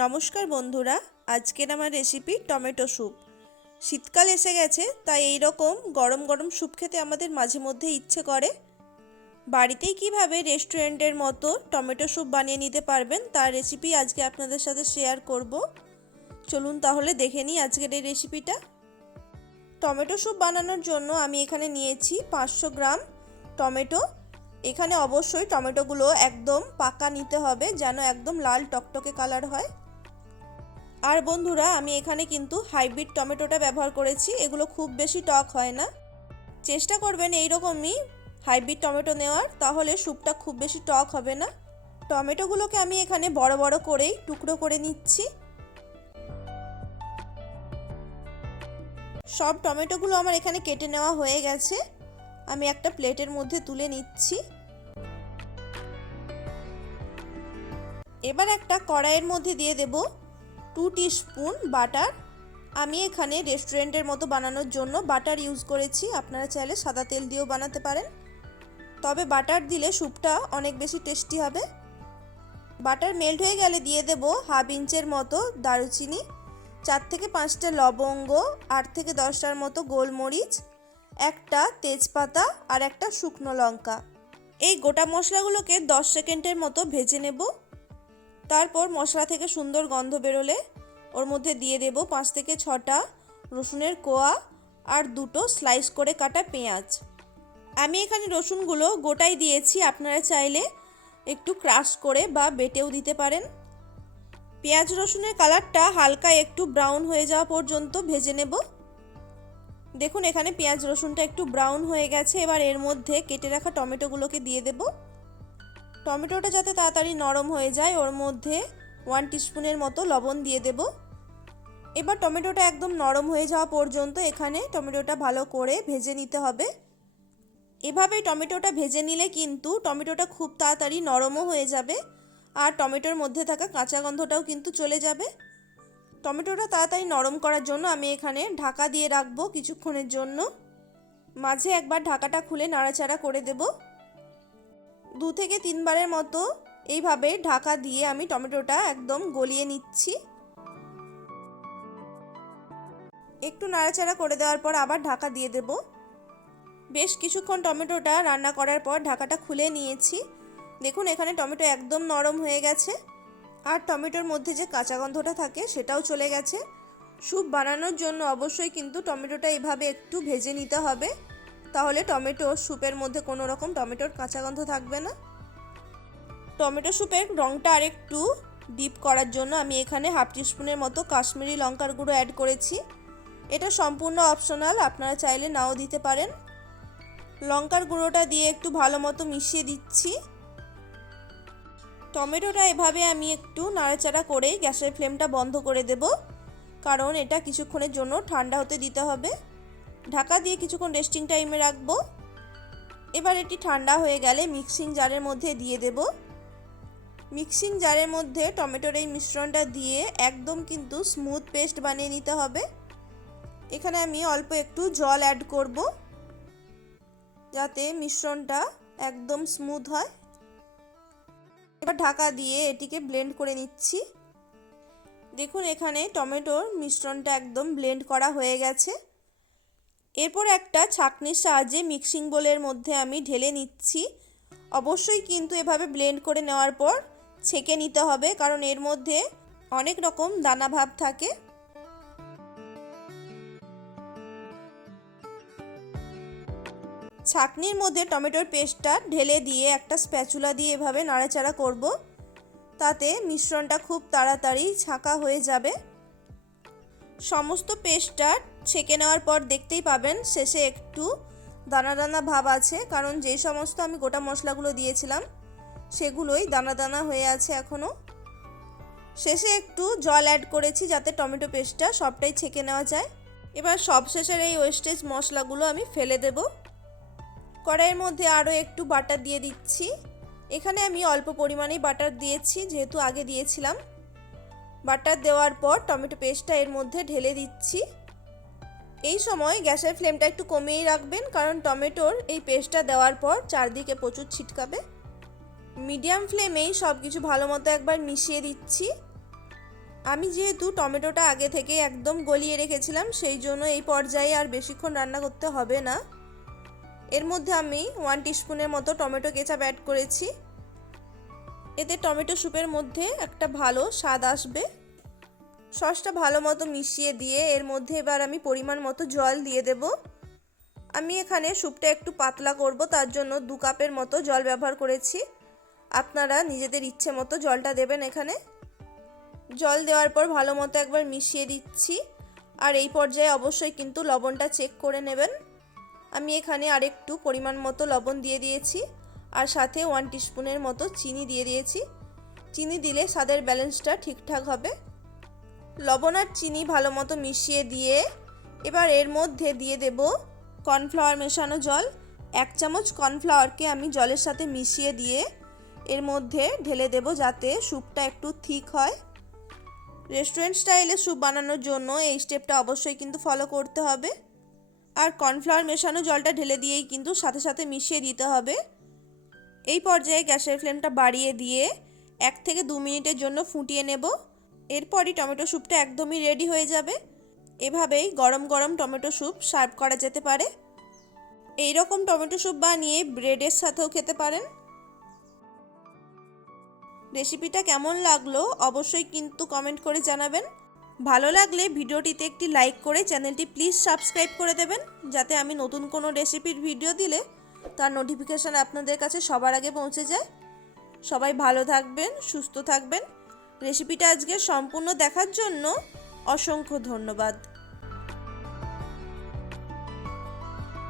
নমস্কার বন্ধুরা, আজকের আমার রেসিপি টমেটো স্যুপ। শীতকাল এসে গেছে, তাই এই রকম গরম গরম স্যুপ খেতে আমাদের মাঝে মধ্যে ইচ্ছে করে। বাড়িতেই কিভাবে রেস্টুরেন্টের মতো টমেটো স্যুপ বানিয়ে নিতে পারবেন তার রেসিপি আজকে আপনাদের সাথে শেয়ার করব। চলুন তাহলে দেখে নিই আজকের এই রেসিপিটা। টমেটো স্যুপ বানানোর জন্য আমি এখানে নিয়েছি 500 গ্রাম টমেটো। এখানে অবশ্যই টমেটোগুলো একদম পাকা নিতে হবে, যেন একদম লাল টকটকে কালার হয়। আর বন্ধুরা, আমি এখানে কিন্তু হাইব্রিড টমেটোটা ব্যবহার করেছি, এগুলো খুব বেশি টক হয় না। চেষ্টা করবেন এইরকমই হাইব্রিড টমেটো নেওয়ার, তাহলে স্যুপটা খুব বেশি টক হবে না। টমেটোগুলোকে আমি এখানে বড় বড় করেই টুকরো করে নিচ্ছি। সব টমেটোগুলো আমার এখানে কেটে নেওয়া হয়ে গেছে, আমি একটা প্লেটের মধ্যে তুলে নিচ্ছি। এবার একটা কড়াইয়ের মধ্যে দিয়ে দেব 2 টিস্পুন বাটার। আমি এখানে রেস্টুরেন্টের মতো বানানোর জন্য বাটার ইউজ করেছি, আপনারা চাইলে সাদা তেল দিয়েও বানাতে পারেন, তবে বাটার দিলে স্যুপটা অনেক বেশি টেস্টি হবে। বাটার মেল্ট হয়ে গেলে দিয়ে দেব হাফ ইঞ্চের মতো দারুচিনি, 4 থেকে 5টা লবঙ্গ, 8 থেকে 10টার মতো গোলমরিচ, একটা তেজপাতা আর একটা শুকনো লঙ্কা। এই গোটা মশলাগুলোকে 10 সেকেন্ডের মতো ভেজে নেব। তারপর মশলা থেকে সুন্দর গন্ধ বেরোলে ওর মধ্যে দিয়ে দেব 5 থেকে 6টা রসুনের কোয়া আর 2টো স্লাইস করে কাটা পেঁয়াজ। আমি এখানে রসুনগুলো গোটাই দিয়েছি, আপনারা চাইলে একটু ক্রাশ করে বা বেটেও দিতে পারেন। পেঁয়াজ রসুনের কালারটা হালকা একটু ব্রাউন হয়ে যাওয়া পর্যন্ত ভেজে নেব। দেখুন এখানে পেঁয়াজ রসুনটা একটু ব্রাউন হয়ে গেছে। এবার এর মধ্যে কেটে রাখা টমেটোগুলোকে দিয়ে দেব। টমেটোটা যাতে তাড়াতাড়ি নরম হয়ে যায়, ওর মধ্যে 1 টিস্পুনের মতো লবণ দিয়ে দেব। এবার টমেটোটা একদম নরম হয়ে যাওয়া পর্যন্ত এখানে টমেটোটা ভালো করে ভেজে নিতে হবে। এভাবেই টমেটোটা ভেজে নিলে কিন্তু টমেটোটা খুব তাড়াতাড়ি নরমও হয়ে যাবে, আর টমেটোর মধ্যে থাকা কাঁচা গন্ধটাও কিন্তু চলে যাবে। টমেটোটা তাড়াতাড়ি নরম করার জন্য আমি এখানে ঢাকা দিয়ে রাখবো কিছুক্ষণের জন্য। মাঝে একবার ঢাকাটা খুলে নাড়াচাড়া করে দেব। 2 থেকে 3 বারের মতো এইভাবে ঢাকা দিয়ে আমি টমেটোটা একদম গলিয়ে নিচ্ছি। একটু নাড়াচাড়া করে দেওয়ার পর আবার ঢাকা দিয়ে দেব। বেশ কিছুক্ষণ টমেটোটা রান্না করার পর ঢাকাটা খুলে নিয়েছি। দেখুন এখানে টমেটো একদম নরম হয়ে গেছে, আর টমেটোর মধ্যে যে কাঁচা গন্ধটা থাকে সেটাও চলে গেছে। স্যুপ বানানোর জন্য অবশ্যই কিন্তু টমেটোটা এভাবে একটু ভেজে নিতে হবে, তাহলে টমেটো স্যুপের মধ্যে কোনো রকম টমেটোর কাঁচা গন্ধ থাকবে না। টমেটো স্যুপের রঙটা আরেকটু ডিপ করার জন্য আমি এখানে হাফ টিস্পুনের মতো কাশ্মীরি লঙ্কার গুঁড়ো অ্যাড করেছি। এটা সম্পূর্ণ অপশনাল, আপনারা চাইলে নাও দিতে পারেন। লঙ্কার গুঁড়োটা দিয়ে একটু ভালো মতো মিশিয়ে দিচ্ছি। টমেটোটা এভাবে আমি একটু নাড়াচাড়া করে গ্যাসের ফ্লেমটা বন্ধ করে দেব, কারণ এটা কিছুক্ষণের জন্য ঠান্ডা হতে দিতে হবে। ঢাকা দিয়ে কিছুক্ষণ রেস্টিং টাইমে রাখবো। এবার এটি ঠান্ডা হয়ে গেলে মিক্সিং জারের মধ্যে দিয়ে দেব। মিক্সিং জারের মধ্যে টমেটোর এই মিশ্রণটা দিয়ে একদম কিন্তু স্মুথ পেস্ট বানিয়ে নিতে হবে। এখানে আমি অল্প একটু জল অ্যাড করব, যাতে মিশ্রণটা একদম স্মুথ হয়। এবার ঢাকা দিয়ে এটিকে ব্লেন্ড করে নিচ্ছি। দেখুন এখানে টমেটোর মিশ্রণটা একদম ব্লেন্ড করা হয়ে গেছে। এরপর একটা ছাঁকনির সাহায্যে মিক্সিং বোলের মধ্যে আমি ঢেলে নিচ্ছি। অবশ্যই কিন্তু এভাবে ব্লেন্ড করে নেওয়ার পর ছেঁকে নিতে হবে, কারণ এর মধ্যে অনেক রকম দানা ভাব থাকে। ছাঁকনির মধ্যে টমেটোর পেস্টটা ঢেলে দিয়ে একটা স্প্যাচুলা দিয়ে এভাবে নাড়াচাড়া করব, তাতে মিশ্রণটা খুব তাড়াতাড়ি ছাঁকা হয়ে যাবে। সমস্ত পেস্টটা ছেঁকে নেওয়ার পর দেখতেই পাবেন শেষে একটু দানা দানা ভাব আছে, কারণ যেই সমস্ত আমি গোটা মশলাগুলো দিয়েছিলাম সেগুলোই দানা দানা হয়ে আছে এখনও। শেষে একটু জল অ্যাড করেছি যাতে টমেটো পেস্টটা সবটাই ছেঁকে নেওয়া যায়। এবার সবশেষের এই ওয়েস্টেজ মশলাগুলো আমি ফেলে দেব। কড়াইয়ের মধ্যে আরও একটু বাটার দিয়ে দিচ্ছি। এখানে আমি অল্প পরিমাণেই বাটার দিয়েছি, যেহেতু আগে দিয়েছিলাম। বাটার দেওয়ার পর টমেটো পেস্টটা এর মধ্যে ঢেলে দিচ্ছি। এই সময় গ্যাসের ফ্লেমটা একটু কমিয়েই রাখবেন, কারণ টমেটোর এই পেস্টটা দেওয়ার পর চারদিকে প্রচুর ছিটকাবে। মিডিয়াম ফ্লেমেই সব কিছু ভালো মতো একবার মিশিয়ে দিচ্ছি। আমি যেহেতু টমেটোটা আগে থেকে একদম গলিয়ে রেখেছিলাম, সেই জন্য এই পর্যায়ে আর বেশিক্ষণ রান্না করতে হবে না। এর মধ্যে আমি 1 টিস্পুনের মতো টমেটো কেচাপ অ্যাড করেছি। এতে টমেটো স্যুপের মধ্যে একটা ভালো স্বাদ আসবে। সসটা ভালো মতো মিশিয়ে দিয়ে এর মধ্যে এবার আমি পরিমাণ মতো জল দিয়ে দেব। আমি এখানে স্যুপটা একটু পাতলা করব, তার জন্য 2 কাপের মতো জল ব্যবহার করেছি। আপনারা নিজেদের ইচ্ছে মতো জলটা দেবেন। এখানে জল দেওয়ার পর ভালো মতো একবার মিশিয়ে দিচ্ছি। আর এই পর্যায়ে অবশ্যই কিন্তু লবণটা চেক করে নেবেন। আমি এখানে আরেকটু পরিমাণ মতো লবণ দিয়ে দিয়েছি, আর সাথে 1 টিস্পুনের মতো চিনি দিয়ে দিয়েছি। চিনি দিলে স্বাদের ব্যালেন্সটা ঠিকঠাক হবে। লবণ আর চিনি ভালো মতো মিশিয়ে দিয়ে এবার এর মধ্যে দিয়ে দেব কর্নফ্লাওয়ার মেশানো জল। 1 চামচ কর্নফ্লাওয়ারকে আমি জলের সাথে মিশিয়ে দিয়ে এর মধ্যে ঢেলে দেব, যাতে স্যুপটা একটু থিক হয়। রেস্টুরেন্ট স্টাইলে স্যুপ বানানোর জন্য এই স্টেপটা অবশ্যই কিন্তু ফলো করতে হবে। আর কর্নফ্লাওয়ার মেশানো জলটা ঢেলে দিয়েই কিন্তু সাথে সাথে মিশিয়ে দিতে হবে। এই পর্যায়ে গ্যাসের ফ্লেমটা বাড়িয়ে দিয়ে 1 থেকে 2 মিনিটের জন্য ফুটিয়ে নেব। এরপরই টমেটো স্যুপটা একদমই রেডি হয়ে যাবে। এভাবেই গরম গরম টমেটো স্যুপ সার্ভ করা যেতে পারে। এই রকম টমেটো স্যুপ বানিয়ে ব্রেডের সাথেও খেতে পারেন। রেসিপিটা কেমন লাগলো অবশ্যই কিন্তু কমেন্ট করে জানাবেন। ভালো লাগলে ভিডিওটিতে একটি লাইক করে চ্যানেলটি প্লিজ সাবস্ক্রাইব করে দেবেন, যাতে আমি নতুন কোনো রেসিপির ভিডিও দিলে তার নোটিফিকেশান আপনাদের কাছে সবার আগে পৌঁছে যায়। সবাই ভালো থাকবেন, সুস্থ থাকবেন। রেসিপিটা আজকে সম্পূর্ণ দেখার জন্য অসংখ্য ধন্যবাদ।